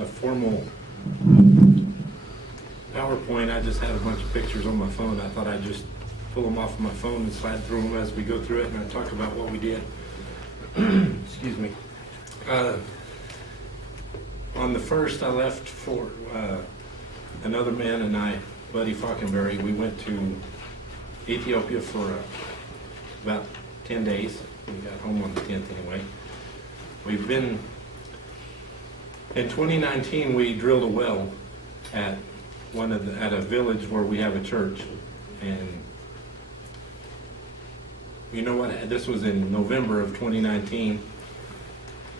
a formal PowerPoint. I just had a bunch of pictures on my phone. I thought I'd just pull them off my phone and slide through them as we go through it, and I talk about what we did. Excuse me. On the first, I left for another man and I, Buddy Falkenberry. We went to Ethiopia for about 10 days. We got home on the 10th anyway. We've been, in 2019, we drilled a well at at a village where we have a church. And you know what, this was in November of 2019.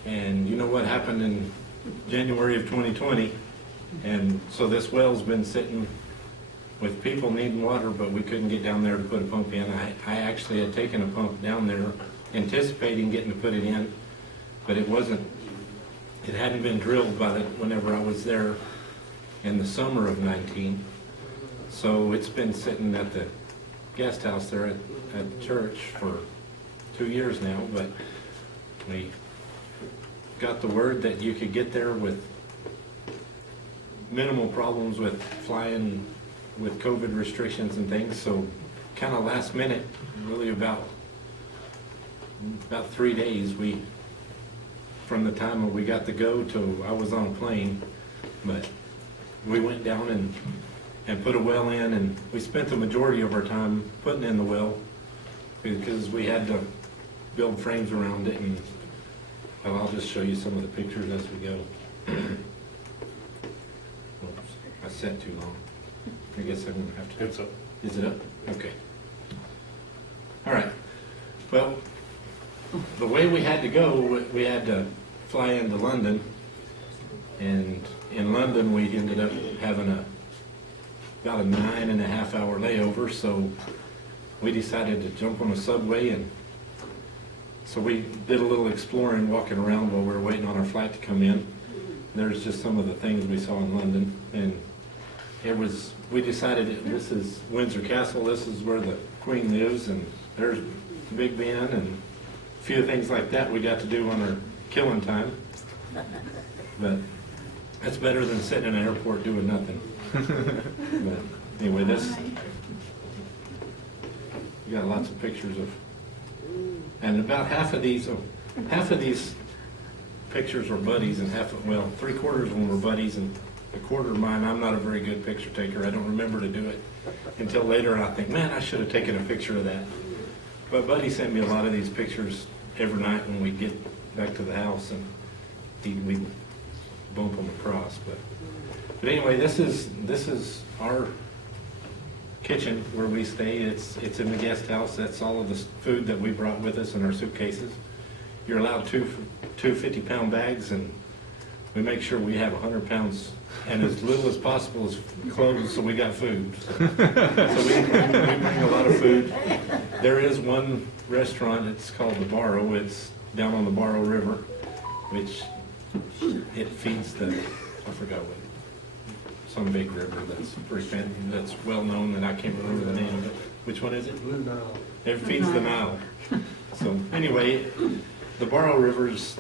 And you know what happened in January of 2020? And so this well's been sitting with people needing water, but we couldn't get down there to put a pump in. I actually had taken a pump down there, anticipating getting to put it in, but it hadn't been drilled whenever I was there in the summer of 19. So it's been sitting at the guest house there at the church for 2 years now, but we got the word that you could get there with minimal problems with flying with COVID restrictions and things. So kind of last minute, really about 3 days, from the time when we got the go to I was on a plane, but we went down and put a well in, and we spent the majority of our time putting in the well because we had to build frames around it, and I'll just show you some of the pictures as we go. Oops, I sat too long. I guess I'm gonna have to. It's up. Is it up? Okay. All right. Well, the way we had to go, we had to fly into London, and in London we ended up having about a 9.5 hour layover, so we decided to jump on a subway, and so we did a little exploring, walking around while we were waiting on our flight to come in. There's just some of the things we saw in London, and we decided this is Windsor Castle, this is where the Queen lives, and there's Big Ben, and a few things like that we got to do on our killing time. But that's better than sitting in an airport doing nothing. But anyway, we got lots of pictures of, and about half of these pictures are buddies, and 3/4 of them were buddies, and a quarter of mine, I'm not a very good picture taker. I don't remember to do it until later, and I think, man, I should have taken a picture of that. But Buddy sent me a lot of these pictures every night when we get back to the house, and we'd bump them across. But anyway, this is our kitchen where we stay. It's in the guest house. That's all of the food that we brought with us in our suitcases. You're allowed two 50-pound bags, and we make sure we have 100 pounds and as little as possible as clothes, so we got food. So we bring a lot of food. There is one restaurant, it's called the Barrow. It's down on the Barrow River, which it feeds I forgot what, some big river that's pretty fancy, that's well known, and I can't remember the name of it. Which one is it? Blue Nile. It feeds the Nile. So anyway, the Barrow River's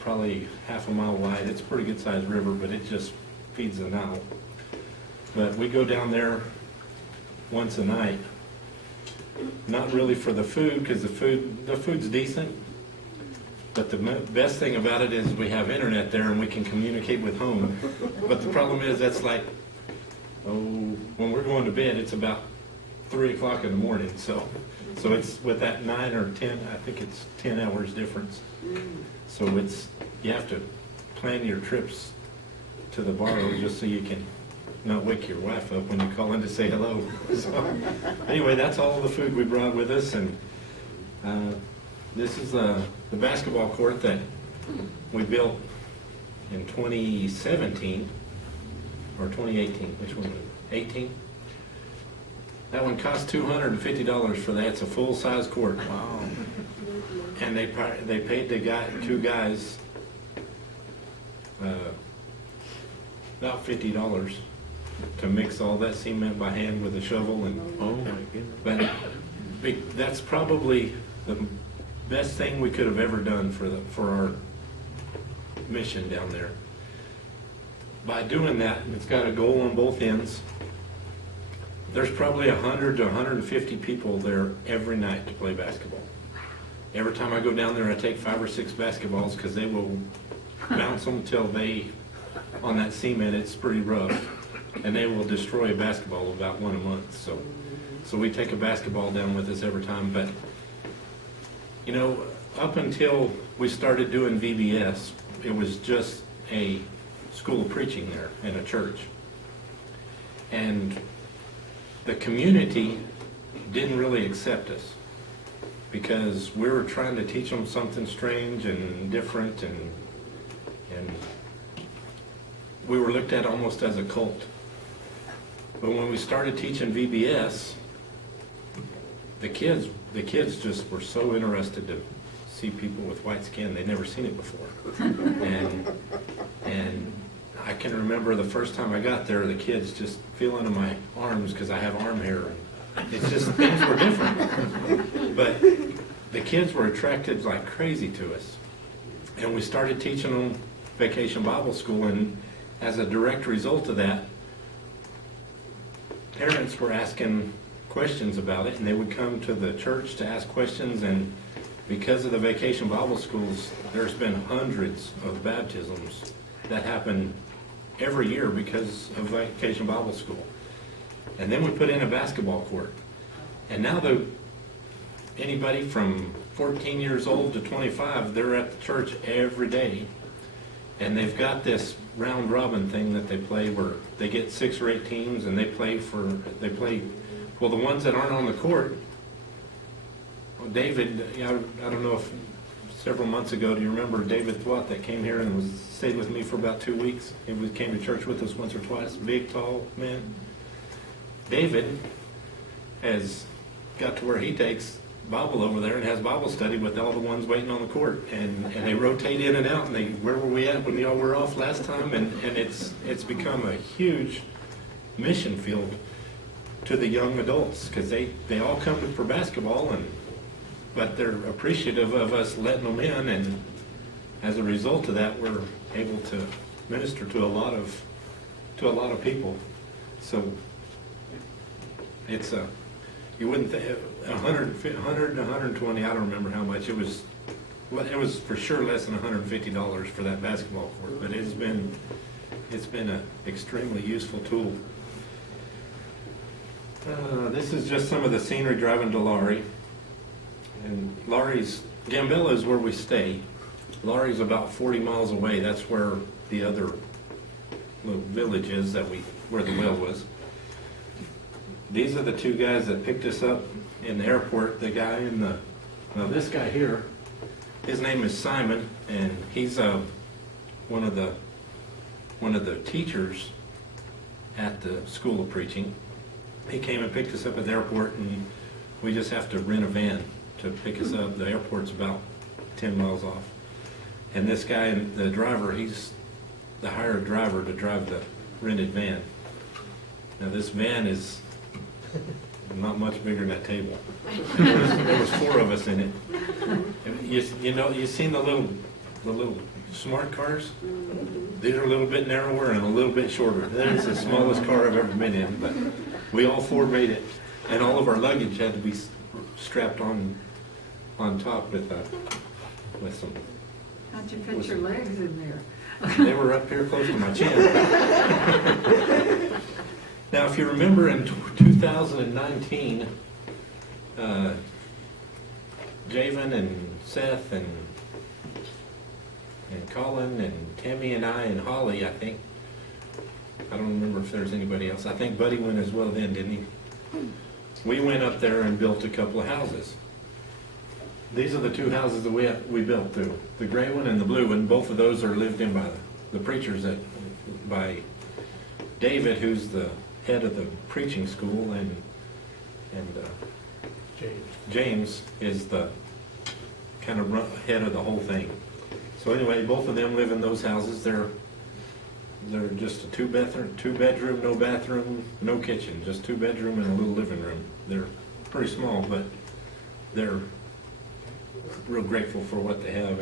probably half a mile wide. It's a pretty good sized river, but it just feeds the Nile. But we go down there once a night, not really for the food, because the food's decent, but the best thing about it is we have internet there and we can communicate with home. But the problem is that's like, when we're going to bed, it's about 3 o'clock in the morning, so it's with that 9 or 10, I think it's 10 hours difference. So you have to plan your trips to the Barrow just so you can not wake your wife up when you call in to say hello. So anyway, that's all the food we brought with us, and this is the basketball court that we built in 2017 or 2018. Which one was it? 18. That one cost $250 for that. It's a full-size court. Wow. And they paid two guys about $50 to mix all that cement by hand with a shovel, and but that's probably the best thing we could have ever done for our mission down there. by doing that, it's got a goal on both ends. There's probably 100 to 150 people there every night to play basketball. Every time I go down there, I take 5 or 6 basketballs because they will bounce them till they, on that cement, it's pretty rough, and they will destroy a basketball about one a month. So we take a basketball down with us every time. But you know, up until we started doing VBS, it was just a school of preaching there in a church, and the community didn't really accept us because we were trying to teach them something strange and different, and we were looked at almost as a cult. But when we started teaching VBS, the kids just were so interested to see people with white skin. They'd never seen it before. and I can remember the first time I got there, the kids just feeling in my arms because I have arm hair. It's just, things were different. But the kids were attracted like crazy to us. And we started teaching them Vacation Bible School, and as a direct result of that, parents were asking questions about it, and they would come to the church to ask questions. And because of the Vacation Bible Schools, there's been hundreds of baptisms that happen every year because of Vacation Bible School. And then we put in a basketball court. And now anybody from 14 years old to 25, they're at the church every day. And they've got this round robin thing that they play where they get 6 or 8 teams, and they play, well, the ones that aren't on the court, David, I don't know if several months ago, do you remember David Thwat that came here and stayed with me for about 2 weeks? He came to church with us once or twice, big, tall man. David has got to where he takes Bible over there and has Bible study with all the ones waiting on the court, and they rotate in and out, and where were we at when y'all were off last time? And it's become a huge mission field to the young adults, because they all come for basketball, but they're appreciative of us letting them in, and as a result of that, we're able to minister to a lot of people. So it's you wouldn't think 100 to 120. I don't remember how much it was. Well, it was for sure less than $150 for that basketball court, but it's been an extremely useful tool. This is just some of the scenery driving to Laurie. And Gambella is where we stay. Laurie's about 40 miles away. That's where the other little village is where the well was. These are the 2 guys that picked us up in the airport. The guy now this guy here, his name is Simon, and he's one of the teachers at the School of Preaching. He came and picked us up at the airport, and we just have to rent a van to pick us up. The airport's about 10 miles off. And this guy, the driver, he's the hired driver to drive the rented van. Now this van is not much bigger than that table. There was 4 of us in it. And you seen the little smart cars? These are a little bit narrower and a little bit shorter. That is the smallest car I've ever been in, but we all 4 made it, and all of our luggage had to be strapped on top with some. How'd you fit your legs in there? They were up here close to my chin. Now, if you remember in 2019, Javen and Seth and Colin and Tammy and I and Holly, I think, I don't remember if there's anybody else. I think Buddy went as well then, didn't he? We went up there and built a couple of houses. These are the 2 houses that we built, the gray one and the blue one. Both of those are lived in by the preachers, by David, who's the head of the preaching school, and James is the kind of head of the whole thing. So anyway, both of them live in those houses. They're just a 2-bedroom, no bathroom, no kitchen, just 2-bedroom and a little living room. They're pretty small, but they're real grateful for what they have.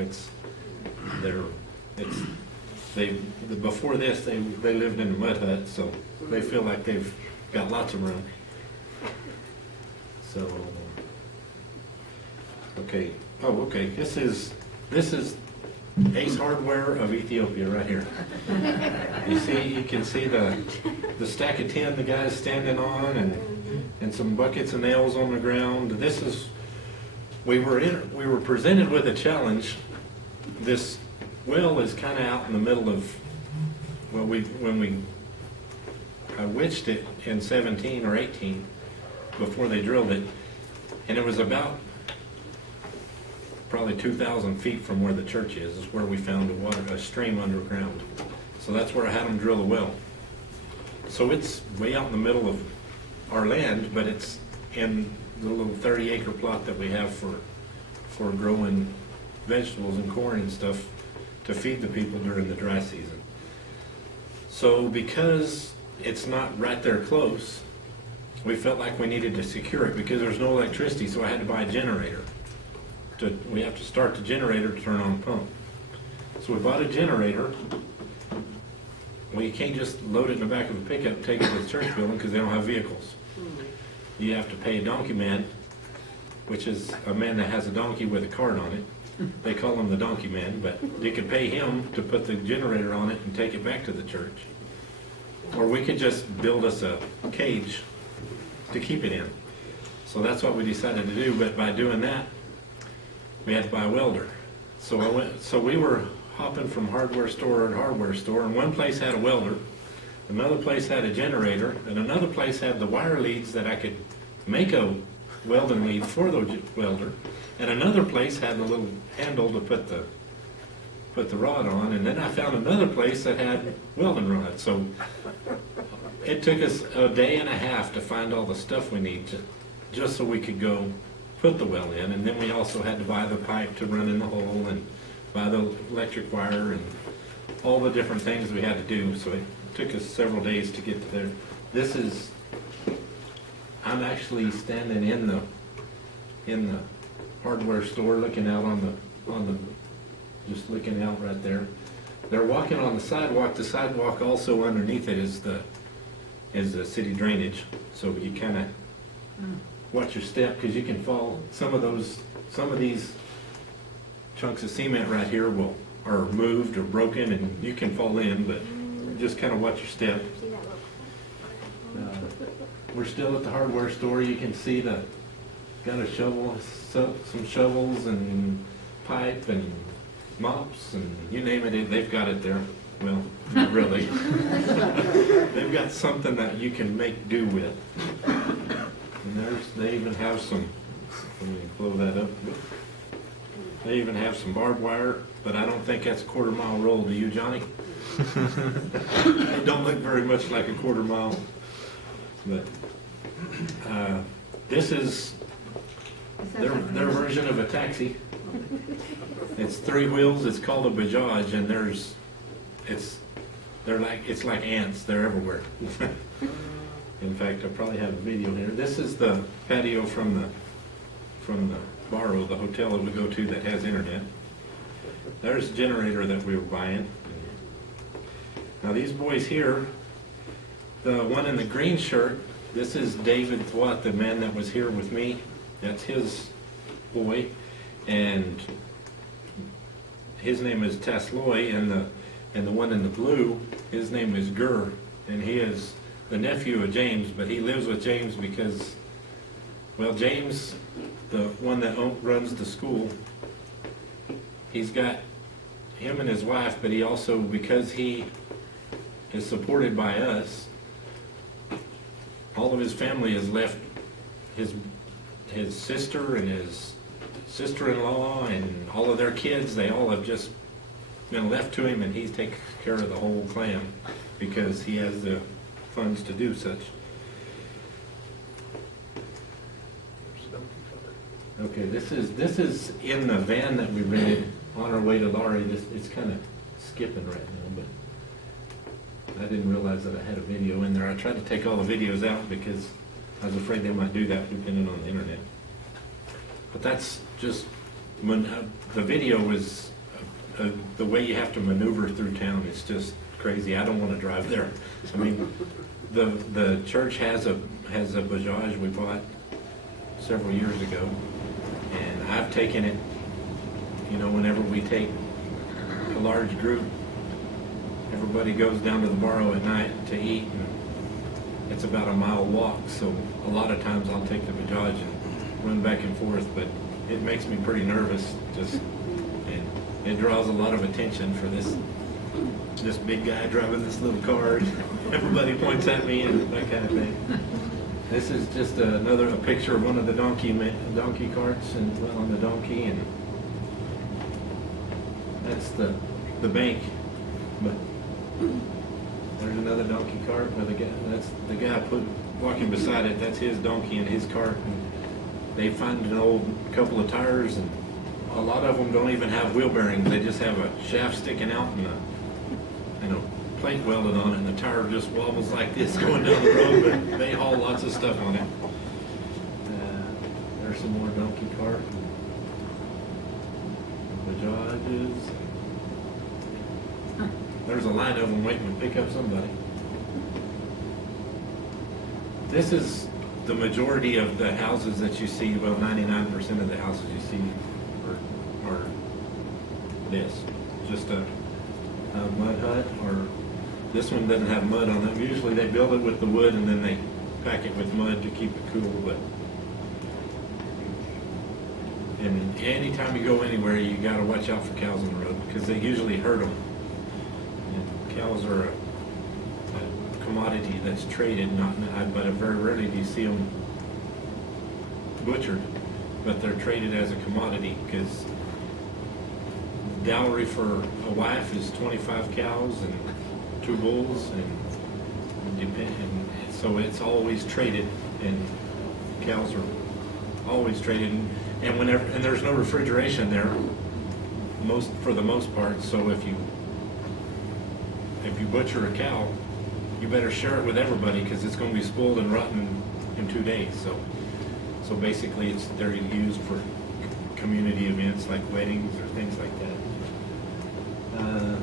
before this, they lived in a mud hut, so they feel like they've got lots of room. So, okay, oh, okay, this is Ace Hardware of Ethiopia right here. You can see the stack of tin the guy's standing on, and some buckets and nails on the ground. We were presented with a challenge. This well is kind of out in the middle of, well, I witched it in 17 or 18 before they drilled it, and it was about probably 2,000 feet from where the church is where we found a stream underground. So that's where I had them drill the well. So it's way out in the middle of our land, but it's in the little 30-acre plot that we have for growing vegetables and corn and stuff to feed the people during the dry season. So because it's not right there close, we felt like we needed to secure it because there's no electricity, so I had to buy a generator. We have to start the generator to turn on the pump. So we bought a generator. Well, you can't just load it in the back of a pickup and take it to the church building because they don't have vehicles. You have to pay a donkey man, which is a man that has a donkey with a cart on it. They call him the donkey man, but you could pay him to put the generator on it and take it back to the church. Or we could just build us a cage to keep it in. So that's what we decided to do, but by doing that, we had to buy a welder. So we were hopping from hardware store to hardware store, and one place had a welder, another place had a generator, and another place had the wire leads that I could make a welding lead for the welder, and another place had the little handle to put the rod on, and then I found another place that had welding rods. So it took us a day and a half to find all the stuff we need just so we could go put the well in, and then we also had to buy the pipe to run in the hole and buy the electric wire and all the different things we had to do. So it took us several days to get to there. I'm actually standing in the hardware store looking out on the just looking out right there. They're walking on the sidewalk. The sidewalk also underneath it is the city drainage. So you kind of watch your step because you can fall. Some of these chunks of cement right here are moved or broken, and you can fall in, but just kind of watch your step. We're still at the hardware store. You can see got a shovel, some shovels and pipe and mops and you name it, they've got it there. Well, not really. They've got something that you can make do with. And they even have some, let me blow that up. They even have some barbed wire, but I don't think that's a quarter-mile roll. Do you, Johnny? They don't look very much like a quarter mile. But this is their version of a taxi. It's 3 wheels. It's called a Bajaj, and it's like ants. They're everywhere. In fact, I probably have a video here. This is the patio from the Barrow, the hotel that we go to that has internet. There's the generator that we were buying. Now these boys here, the one in the green shirt, this is David Thwat, the man that was here with me. That's his boy, and his name is Tasloy, and the one in the blue, his name is Gur, and he is the nephew of James, but he lives with James because, well, James, the one that runs the school, he's got him and his wife, but he also, because he is supported by us, all of his family has left his sister and his sister-in-law and all of their kids. They all have just been left to him, and he takes care of the whole clan because he has the funds to do such. Okay, this is in the van that we rented on our way to Laurie. It's kind of skipping right now, but I didn't realize that I had a video in there. I tried to take all the videos out because I was afraid they might do that depending on the internet. But that's just when the video was the way you have to maneuver through town is just crazy. I don't want to drive there. I mean, the church has a Bajaj we bought several years ago, and I've taken it, you know, whenever we take a large group, everybody goes down to the Barrow at night to eat, and it's about a mile walk, so a lot of times I'll take the Bajaj and run back and forth, but it makes me pretty nervous, and it draws a lot of attention for this big guy driving this little car. Everybody points at me and that kind of thing. This is just a picture of one of the donkey carts and on the donkey, and that's the bank. But there's another donkey cart with a guy. That's the guy walking beside it. That's his donkey and his cart. And they find an old couple of tires, and a lot of them don't even have wheel bearings. They just have a shaft sticking out and a plate welded on it, and the tire just wobbles like this going down the road. But they haul lots of stuff on it. There's some more donkey cart. Bajajes. There's a line of them waiting to pick up somebody. This is the majority of the houses that you see. Well, 99% of the houses you see are this. Just a mud hut, or this one doesn't have mud on it. Usually they build it with the wood and then they pack it with mud to keep it cool. But and anytime you go anywhere, you got to watch out for cows on the road because they usually hurt them. Cows are a commodity that's traded, but very rarely do you see them butchered. But they're traded as a commodity because dowry for a wife is 25 cows and 2 bulls, and so it's always traded, and cows are always traded. And there's no refrigeration there, for the most part. So if you butcher a cow, you better share it with everybody because it's going to be spoiled and rotten in 2 days. So basically, they're used for community events like weddings or things like that.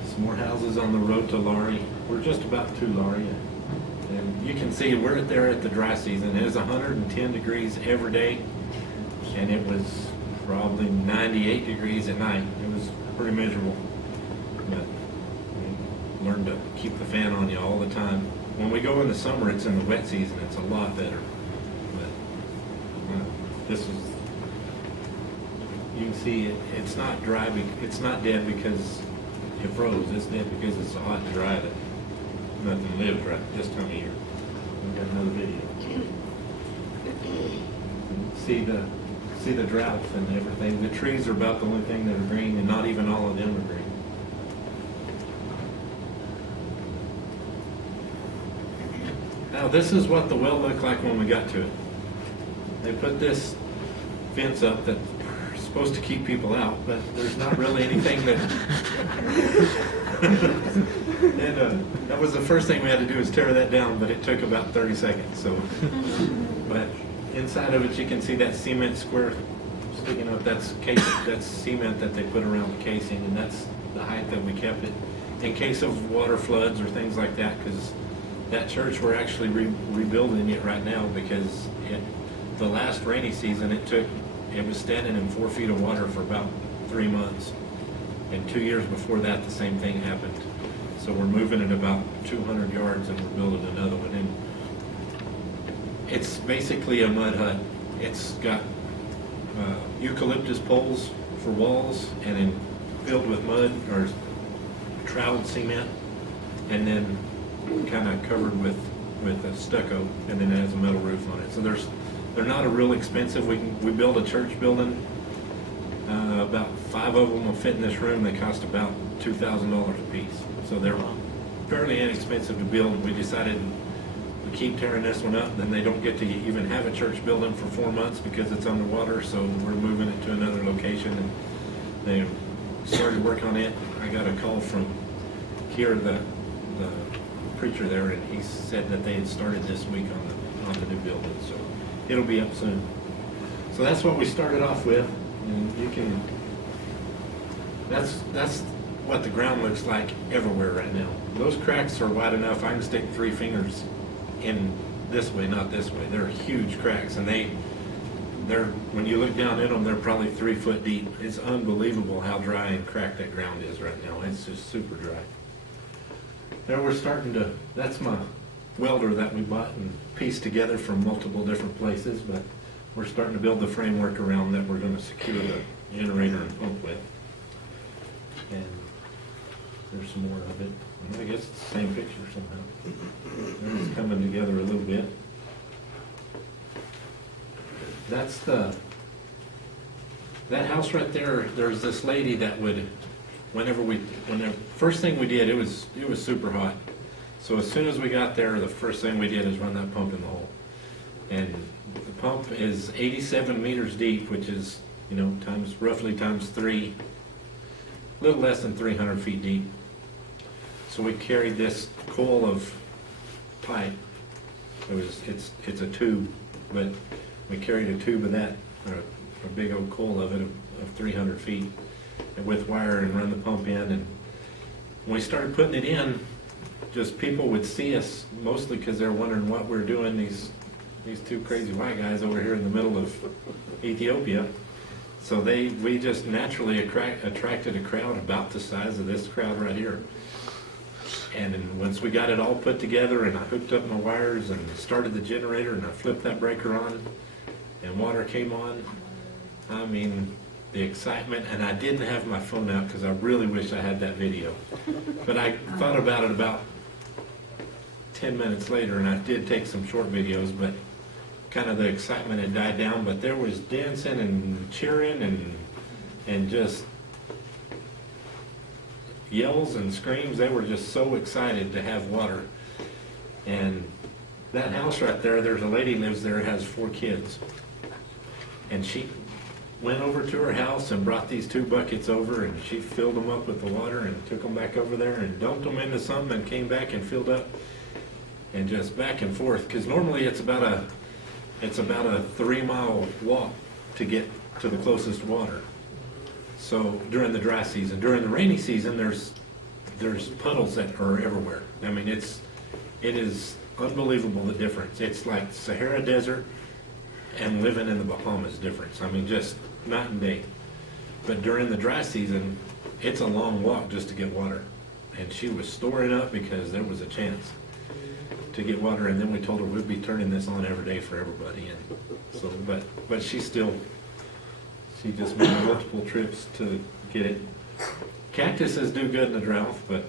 Some more houses on the road to Laurie. We're just about to Laurie, and you can see we're there at the dry season. It is 110 degrees every day, and it was probably 98 degrees at night. It was pretty miserable. But learn to keep the fan on you all the time. When we go in the summer, it's in the wet season. It's a lot better. But this is, you can see it's not dry. It's not dead because it froze. It's dead because it's so hot and dry that nothing lives right this time of year. We've got another video. See the drought and everything. The trees are about the only thing that are green, and not even all of them are green. Now this is what the well looked like when we got to it. They put this fence up that's supposed to keep people out, but there's not really anything that... and that was the first thing we had to do is tear that down, but it took about 30 seconds. So, but inside of it you can see that cement square sticking up. That's cement that they put around the casing, and that's the height that we kept it in case of water floods or things like that, because that church, we're actually rebuilding it right now because the last rainy season, it was standing in 4 feet of water for about 3 months. And 2 years before that, the same thing happened. So we're moving it about 200 yards and we're building another one. And it's basically a mud hut. It's got eucalyptus poles for walls and then filled with mud or troweled cement, and then kind of covered with a stucco, and then it has a metal roof on it. So they're not a real expensive. We built a church building. About 5 of them will fit in this room. They cost about $2,000 a piece. So they're fairly inexpensive to build. We decided we keep tearing this one up, then they don't get to even have a church building for 4 months because it's underwater. So we're moving it to another location, and they started work on it. I got a call from here, the preacher there, and he said that they had started this week on the new building, so it'll be up soon. So that's what we started off with, and you can. That's what the ground looks like everywhere right now. Those cracks are wide enough, I can stick 3 fingers in this way, not this way. They're huge cracks, and they're, when you look down in them, they're probably 3 foot deep. It's unbelievable how dry and cracked that ground is right now. It's just super dry. There we're starting to, that's my welder that we bought and pieced together from multiple different places, but we're starting to build the framework around that we're going to secure the generator and pump with. And there's some more of it. And I guess it's the same picture somehow. It's coming together a little bit. That's that house right there. There's this lady that would, whenever first thing we did, it was super hot. So as soon as we got there, the first thing we did is run that pump in the hole. And the pump is 87 meters deep, which is, roughly times 3, a little less than 300 feet deep. So we carried this coil of pipe. It's a tube, but we carried a tube of that, or a big old coil of it of 300 feet, and with wire, and run the pump in. And when we started putting it in, just people would see us, mostly because they're wondering what we're doing. These 2 crazy white guys over here in the middle of Ethiopia. So we just naturally attracted a crowd about the size of this crowd right here. And then once we got it all put together, and I hooked up my wires and started the generator, and I flipped that breaker on, and water came on, I mean, the excitement. And I didn't have my phone out because I really wish I had that video. But I thought about it about 10 minutes later, and I did take some short videos, but kind of the excitement had died down. But there was dancing and cheering and just yells and screams. They were just so excited to have water. And that house right there, there's a lady lives there, has 4 kids. And she went over to her house and brought these 2 buckets over, and she filled them up with the water and took them back over there and dumped them into something and came back and filled up, and just back and forth. Because normally it's about a 3-mile walk to get to the closest water. So during the dry season, during the rainy season, there's puddles that are everywhere. I mean, it is unbelievable, the difference. It's like Sahara Desert and living in the Bahamas difference. I mean, just night and day. But during the dry season, it's a long walk just to get water. And she was storing up because there was a chance to get water. And then we told her we'd be turning this on every day for everybody. And so, but she just made multiple trips to get it. Cactuses do good in the drought, but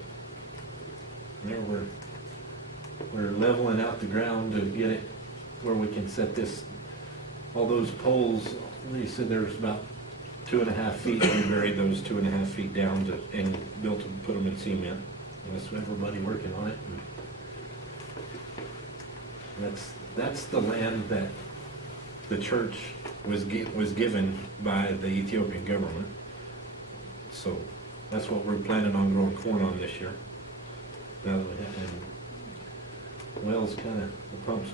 there we're leveling out the ground to get it where we can set this. All those poles, they said there's about 2.5 feet. We buried those 2.5 feet down and built them, put them in cement. And that's everybody working on it. And that's the land that the church was given by the Ethiopian government. So that's what we're planning on growing corn on this year. Now that we have, and wells the pump's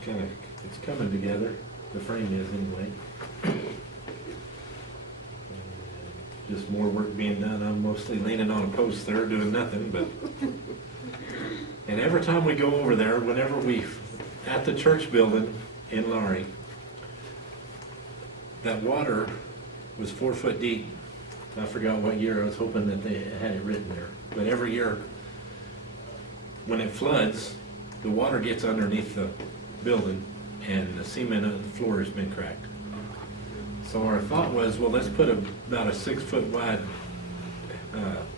it's coming together. The frame is anyway. And just more work being done. I'm mostly leaning on a post there doing nothing, but and every time we go over there, whenever at the church building in Laurie, that water was 4 foot deep. I forgot what year. I was hoping that they had it written there. But every year, when it floods, the water gets underneath the building, and the cement on the floor has been cracked. So our thought was, well, let's put about a 6 foot wide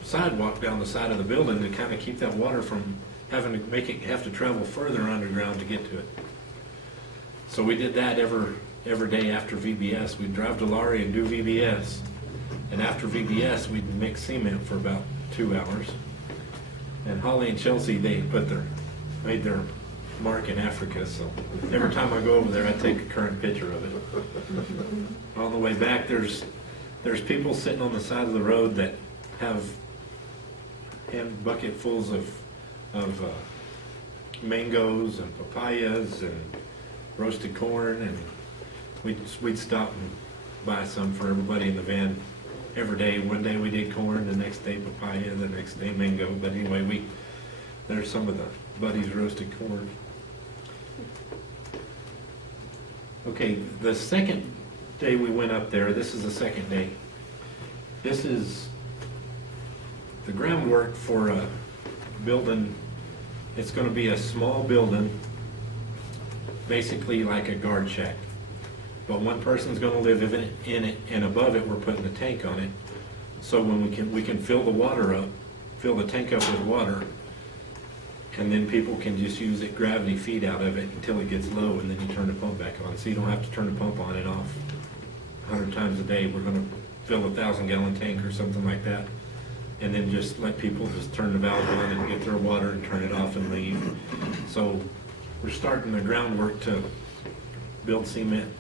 sidewalk down the side of the building to kind of keep that water from having to have to travel further underground to get to it. So we did that every day after VBS. We'd drive to Laurie and do VBS. And after VBS, we'd mix cement for about 2 hours. And Holly and Chelsea, they made their mark in Africa, so every time I go over there, I take a current picture of it. On the way back, there's people sitting on the side of the road that have bucketfuls of mangoes and papayas and roasted corn, and we'd stop and buy some for everybody in the van every day. One day we did corn, the next day papaya, the next day mango. But anyway, there's some of the buddies roasted corn. Okay, the second day we went up there, this is the second day. This is the groundwork for a building. It's going to be a small building, basically like a guard shack. But one person's going to live in it, and above it we're putting a tank on it. So when we can fill the water up, fill the tank up with water, and then people can just use it, gravity feed out of it until it gets low, and then you turn the pump back on. So you don't have to turn the pump on and off 100 times a day. We're going to fill a 1,000-gallon tank or something like that, and then just let people just turn the valve on and get their water and turn it off and leave. So we're starting the groundwork to build cement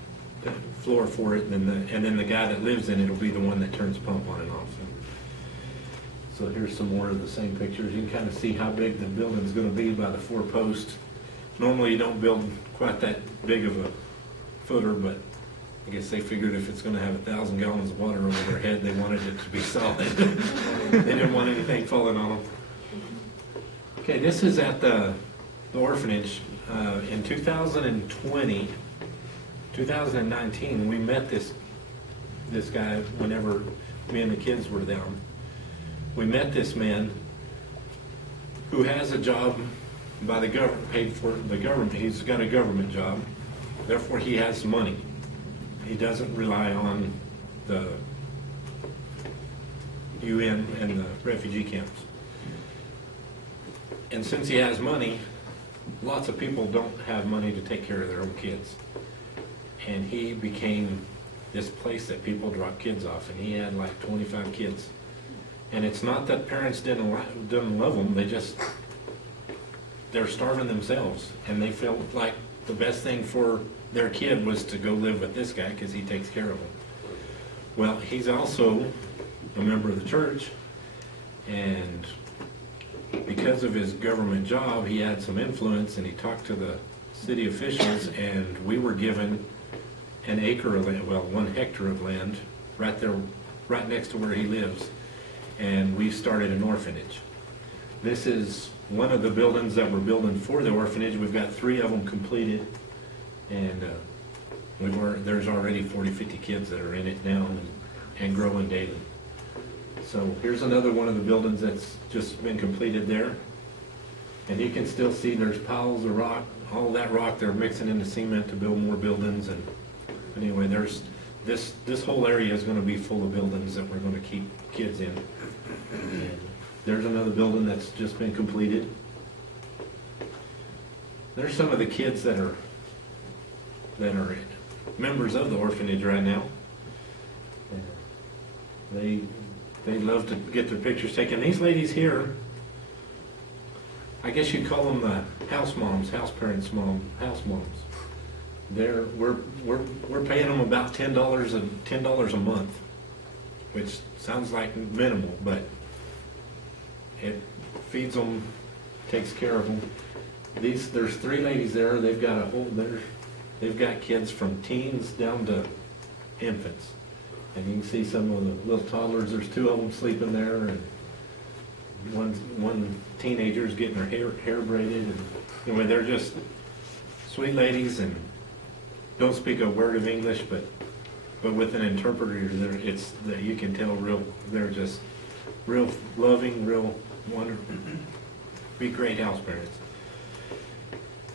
floor for it, and then the guy that lives in it will be the one that turns the pump on and off. So here's some more of the same pictures. You can kind of see how big the building's going to be by the 4 posts. Normally you don't build quite that big of a footer, but I guess they figured if it's going to have 1,000 gallons of water over their head, they wanted it to be solid. They didn't want anything falling on them. Okay, this is at the orphanage. In 2019, we met this guy whenever me and the kids were down. We met this man who has a job by the government, paid for the government. He's got a government job, therefore he has money. He doesn't rely on the UN and the refugee camps. And since he has money, lots of people don't have money to take care of their own kids. And he became this place that people drop kids off, and he had like 25 kids. And it's not that parents didn't love them, they're starving themselves, and they felt like the best thing for their kid was to go live with this guy because he takes care of them. Well, he's also a member of the church, and because of his government job, he had some influence, and he talked to the city officials, and we were given an acre of land, well, 1 hectare of land right there, right next to where he lives. And we started an orphanage. This is one of the buildings that we're building for the orphanage. We've got 3 of them completed, and there's already 40, 50 kids that are in it now and growing daily. So here's another one of the buildings that's just been completed there. And you can still see there's piles of rock, all that rock they're mixing into cement to build more buildings. And anyway, there's this whole area is going to be full of buildings that we're going to keep kids in. And there's another building that's just been completed. There's some of the kids that are members of the orphanage right now. They love to get their pictures taken. These ladies here, I guess you'd call them the house moms, house parents, house moms. We're paying them about $10 a month, which sounds like minimal, but it feeds them, takes care of them. There's 3 ladies there. They've got kids from teens down to infants, and you can see some of the little toddlers. There's 2 of them sleeping there, and one teenager's getting her hair braided. And anyway, they're just sweet ladies and don't speak a word of English, but with an interpreter, you can tell they're just real loving, real wonderful, be great house parents.